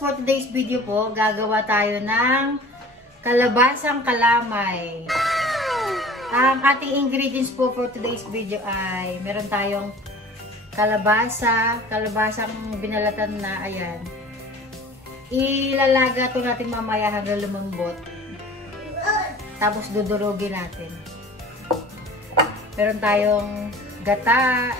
for today's video po, gagawa tayo ng kalabasang kalamay. Ang ating ingredients po for today's video ay meron tayong kalabasang binalatan na, ayan. Ilalaga ito natin mamaya hanggang lumambot. Tapos dudurugin natin. Meron tayong gata.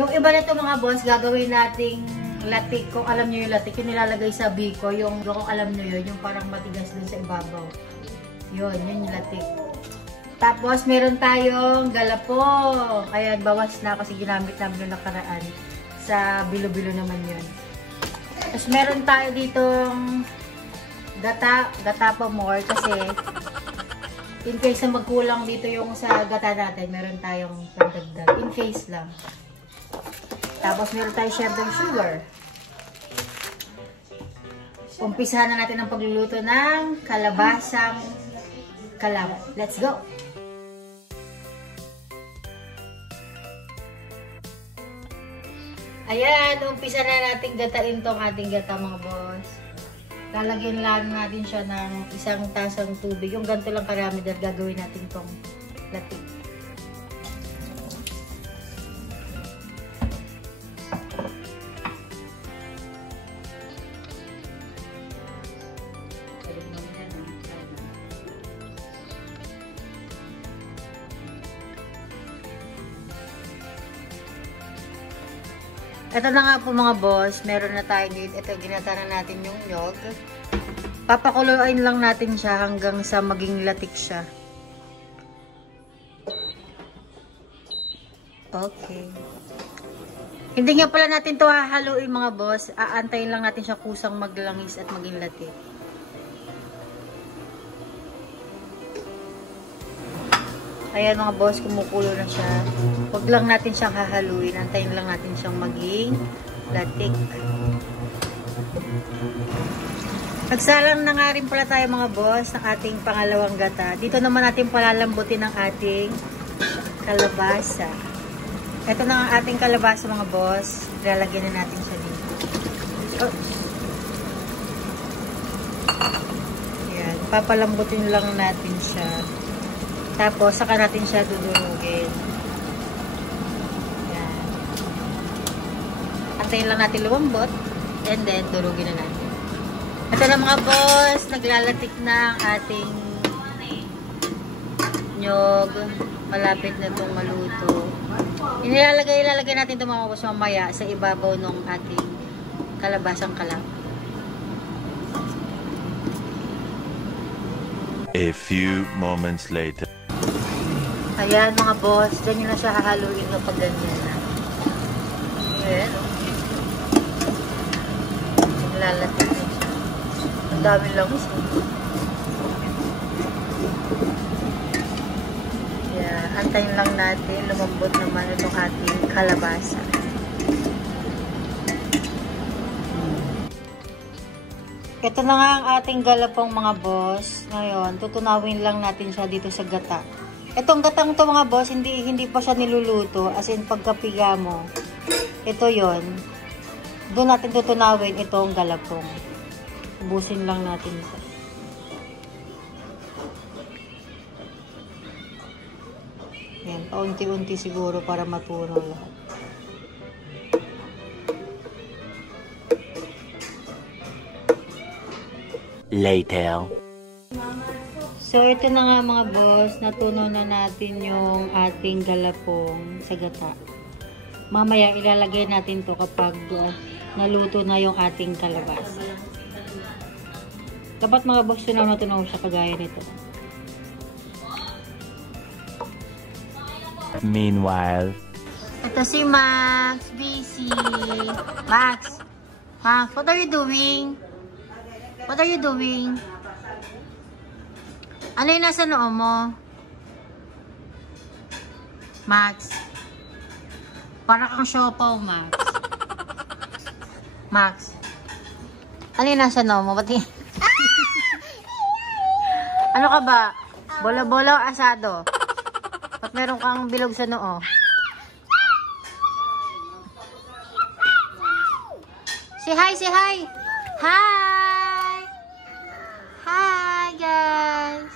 Yung iba nito mga boss, gagawin nating latik. Kung alam nyo yung latik, yung nilalagay sa biko. Yung kung alam nyo yun, yung parang matigas dun sa ibabaw. Yun yung latik. Tapos meron tayong galapong. Ayan, bawas na kasi ginamit namin yung nakaraan. Sa bilo-bilo naman yun. Tapos meron tayo ditong gata pa more kasi in case na magkulang dito yung sa gata natin, meron tayong pagdagdag. In case lang. Tapos meron tayo syempre sugar. Umpisahan na natin ang pagluluto ng kalabasang kalamay. Let's go! Ayan, umpisa na natin gatain tong ating gata mga boss. Lalagyan lang natin siya ng isang tasang tubig. Yung ganito lang karami dahil gagawin natin tong latik. Ito na nga po mga boss, meron na tayo dito. Ito, ginata na natin yung nyog. Papakuluin lang natin siya hanggang sa maging latik siya. Okay. Hindi nga pala natin ito hahaluin mga boss. Aantayin lang natin siya kusang maglangis at maging latik. Ayan mga boss, kumukulo na siya. Huwag lang natin siyang hahaluin. Antayin lang natin siyang maging latik. Nagsalang na nga rin pala tayo mga boss ng ating pangalawang gata. Dito naman natin palalambutin ang ating kalabasa. Ito na ang ating kalabasa mga boss. Lalagyan na natin siya dito. Oh. Ayan, papalambutin lang natin siya. Tapos, saka natin siya dudurugin. Yan. Antayin lang natin lumambot. And then, durugin na natin. Ito na mga boss. Naglalatik na ang ating nyog. Malapit na itong maluto. Ilalagay natin ito mga boss mamaya sa ibabaw ng ating kalabasang kalamay. A few moments later. Ayan mga boss, dyan nyo na siya hahaluin kapag ganyan na. Ayan. Naglalapit na siya. Ang dami lang siya. Ayan. Antayin lang natin. Lumambot naman itong ating kalabasa. Ito na nga ang ating galapong mga boss. Ngayon, tutunawin lang natin siya dito sa gata. Itong gatang to mga boss, hindi pa siya niluluto. As in, pagkapiga mo, ito yon. Doon natin tutunawin itong galapong. Ubusin lang natin ito. Yan, paunti-unti siguro para matunaw lahat. Later. So, ito na nga mga boss, natunaw na natin yung ating galapong sa gata. Mamaya, ilalagay natin to kapag naluto na yung ating kalabasa. Dapat mga boss, tunaw na tunaw siya kagaya nito. Meanwhile. Ito si Max, busy. Max, what are you doing? What are you doing? Ano yung nasa noo mo? Max. Para kang siopaw, Max. Max. Ano yung nasa noo mo? Pati... Ano ka ba? Bola-bola o asado? Ba't meron kang bilog sa noo? Say hi, say hi! Hi! Hi, guys!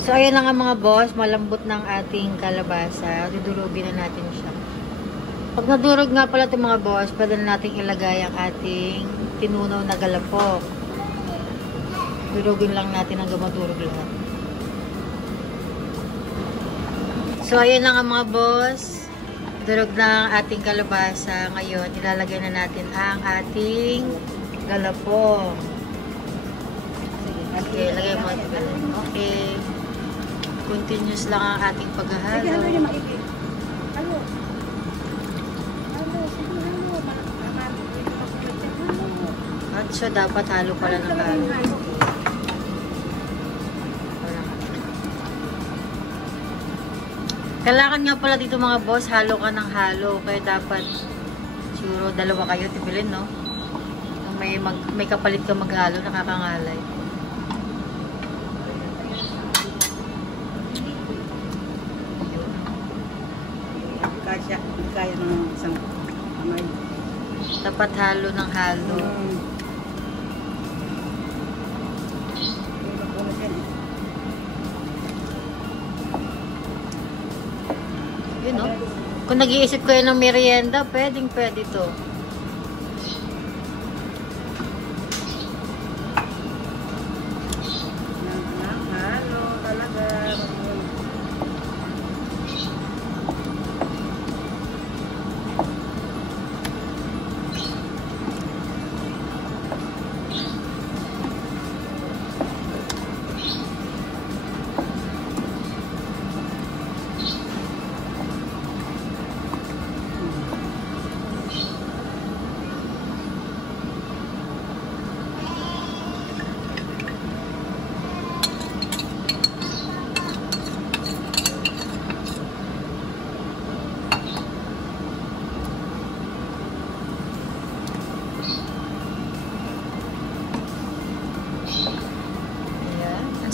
So, ayun na nga mga boss. Malambot ng ating kalabasa. Dudurugin na natin siya. Pag nadurog nga pala itong mga boss, pwede na natin ilagay ang ating tinunaw na galapok. Durugin lang natin hanggang madurog lahat. So, ayun na nga mga boss. Durog na ang ating kalabasa. Ngayon, ilalagay na natin ang ating galapok. Okay, lagay mo ito. Okay. Continuous lang ang ating paghahalo. At so, dapat halo pala ng halo. Kailangan nga pala dito mga boss, halo ka ng halo. Kaya dapat, siguro dalawa kayo tibilin, no? Kung may kapalit ka maghalo, nakakangalay. Kaya ng isang kamay. Dapat halo ng halo. Yun, no? Kung nag-iisip kayo ng merienda, pwede to. Halo talaga.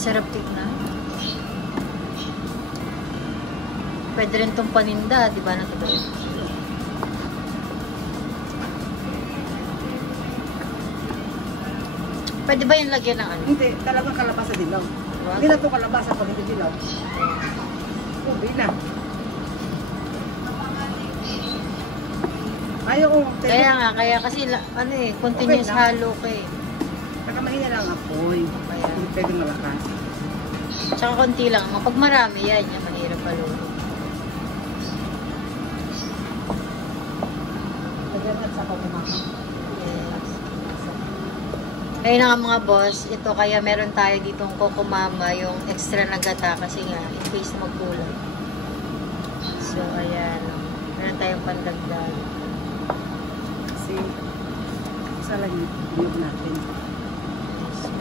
Sarap tignan. Pwede rin itong paninda, di ba? Pwede ba yung lagyan ng ano? Hindi, talagang kalabasa dilaw. Hindi na ito kalabasa pag hindi dilaw. Hindi na. Ayaw ko. Kaya nga, kasi ano eh, continuous Okay halo ka eh. Saka mahina lang apoy. Hindi pwede malakas. Tsaka konti lang. Pag marami yan, mahirap paluto. Naglagat sa pagmamaka. Yes. Ayun na nga mga boss, ito kaya meron tayo ditong kokomama, yung extra na gata kasi nga, in case magkulang. So, ayan. Meron tayong pandagdag. Kasi, isa lang yung natin.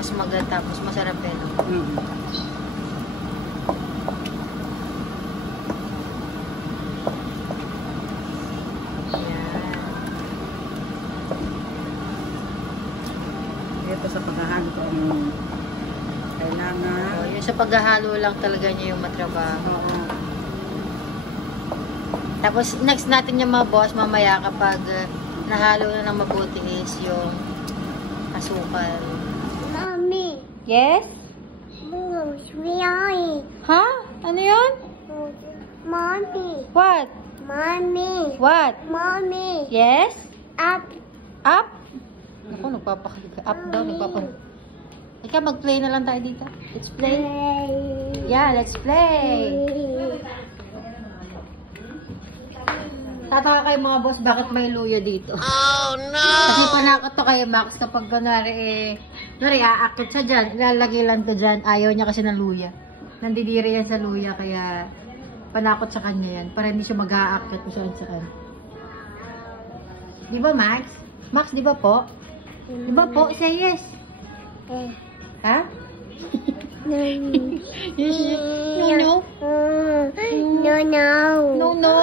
Mas maganda, mas masarap eh. Ito sa paghahalo ko ang kailangan. Yung sa paghahalo lang talaga niya yung matrabaho. Oo. Tapos next natin yung mga boss mamaya kapag nahalo na ng mabuti is yung asukal. Mommy. Yes? Mommy. Ha? Ano yun? Mommy. What? Mommy. What? Mommy. Yes? Up. Up? Ako, nagpapakaliga. Up daw, nagpapakaliga. Ika, mag-play na lang tayo dito. Let's play. Yeah, let's play. Tataka kayo mga boss, bakit may luya dito? Oh, no! Kasi panakot to kayo, Max, kapag kunwari aakit siya dyan, ilalagay lang to dyan. Ayaw niya kasi ng luya. Nandidiri yan sa luya, kaya panakot sa kanya yan. Para hindi siya mag-aakit kung saan. Di ba, Max? Max, di ba po? Di ba po? Say yes. Ha? Yes. No. No, no. No, no.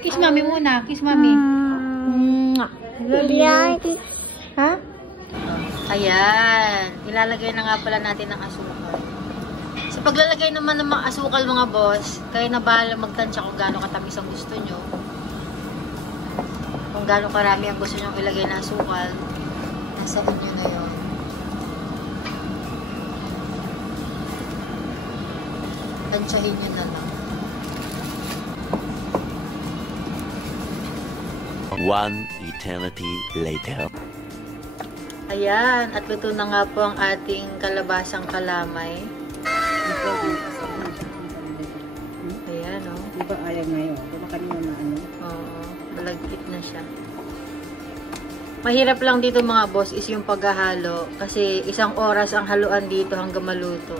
Kiss mami muna. Kiss mami. Love you. Ha? Ayan. Ilalagay na nga pala natin ng asukal. Sa paglalagay naman ng mga asukal mga boss, kayo na bahala magtansya kung gaano katamis ang gusto nyo. Kung gaano karami ang gusto nyo ilagay na asukal, nasa inyo na yun. Tansyahin nyo na lang. 1 eternity later. Ayan, at luto na nga po ang ating kalabasang kalamay. Ayan, o. Di ba ayaw ngayon? Diba kanina na ano? Oo, malagkit na siya. Mahirap lang dito mga boss is yung paghahalo. Kasi 1 oras ang haluan dito hanggang maluto.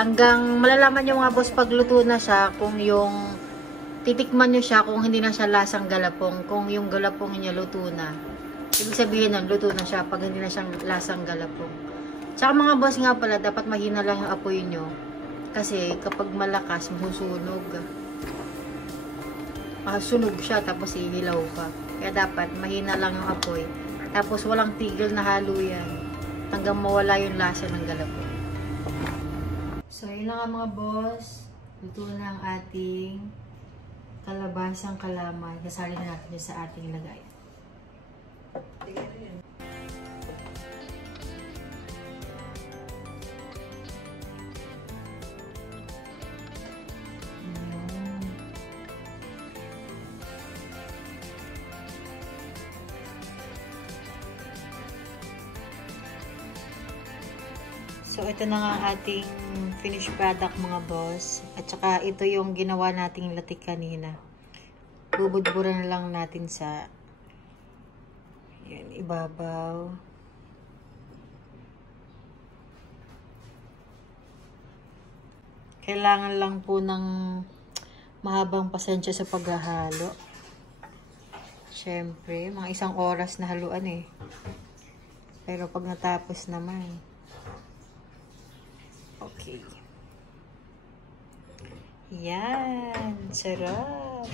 Hanggang malalaman nyo mga boss pagluto na siya kung yung titikman nyo siya kung hindi na siya lasang galapong. Kung yung galapong niya luto na. Ibig sabihin nun, luto na siya pag hindi na siyang lasang galapong. Tsaka mga boss nga pala, dapat mahina lang yung apoy nyo. Kasi kapag malakas, masusunog. Masusunog siya, tapos ihilaw pa. Kaya dapat mahina lang yung apoy. Tapos walang tigil na halo yan. Hanggang mawala yung lasa ng galapong. So, yun na nga mga boss. Luto na ang ating kalabasang kalamay. Kasali na natin yun sa ating lagay. So, ito na nga ang ating finished product mga boss. At saka ito yung ginawa nating latik kanina. Bubudburan na lang natin sa yan, ibabaw. Kailangan lang po ng mahabang pasensya sa paghahalo. Siyempre, mga 1 oras na haluan eh. Pero pag natapos naman, okay. Yan, sarap.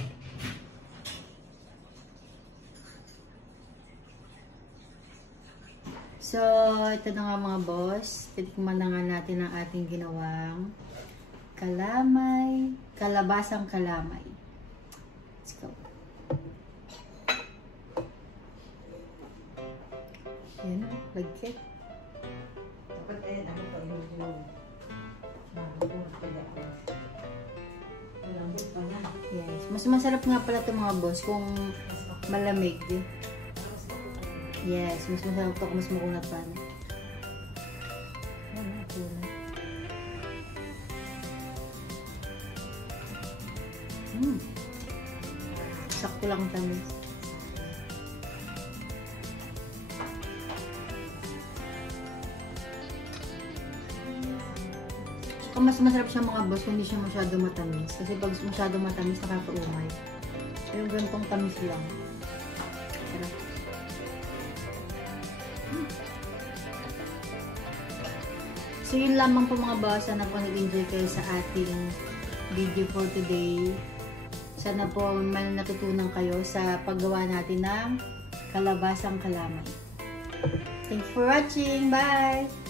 So, ito na nga mga boss. Titikman na nga natin ang ating ginawang kalamay, kalabasang kalamay. Let's go. Yan, lagkit. Dapat ano pa yung Yes. Mas masarap nga pala ito mga boss kung malamig. Yes, mas masarap ito kung mas makunat pa. Sakto lang tamis. Kung mas masarap siya mga boss, hindi siya masyado matamis. Kasi pag masyado matamis, nakakaumay. Pero ganitong tamis lang. Sarap. So yun lamang po mga boss. Sana po nag-enjoy kayo sa ating video for today. Sana po may natutunan kayo sa paggawa natin ng kalabasang kalamay. Thanks for watching. Bye!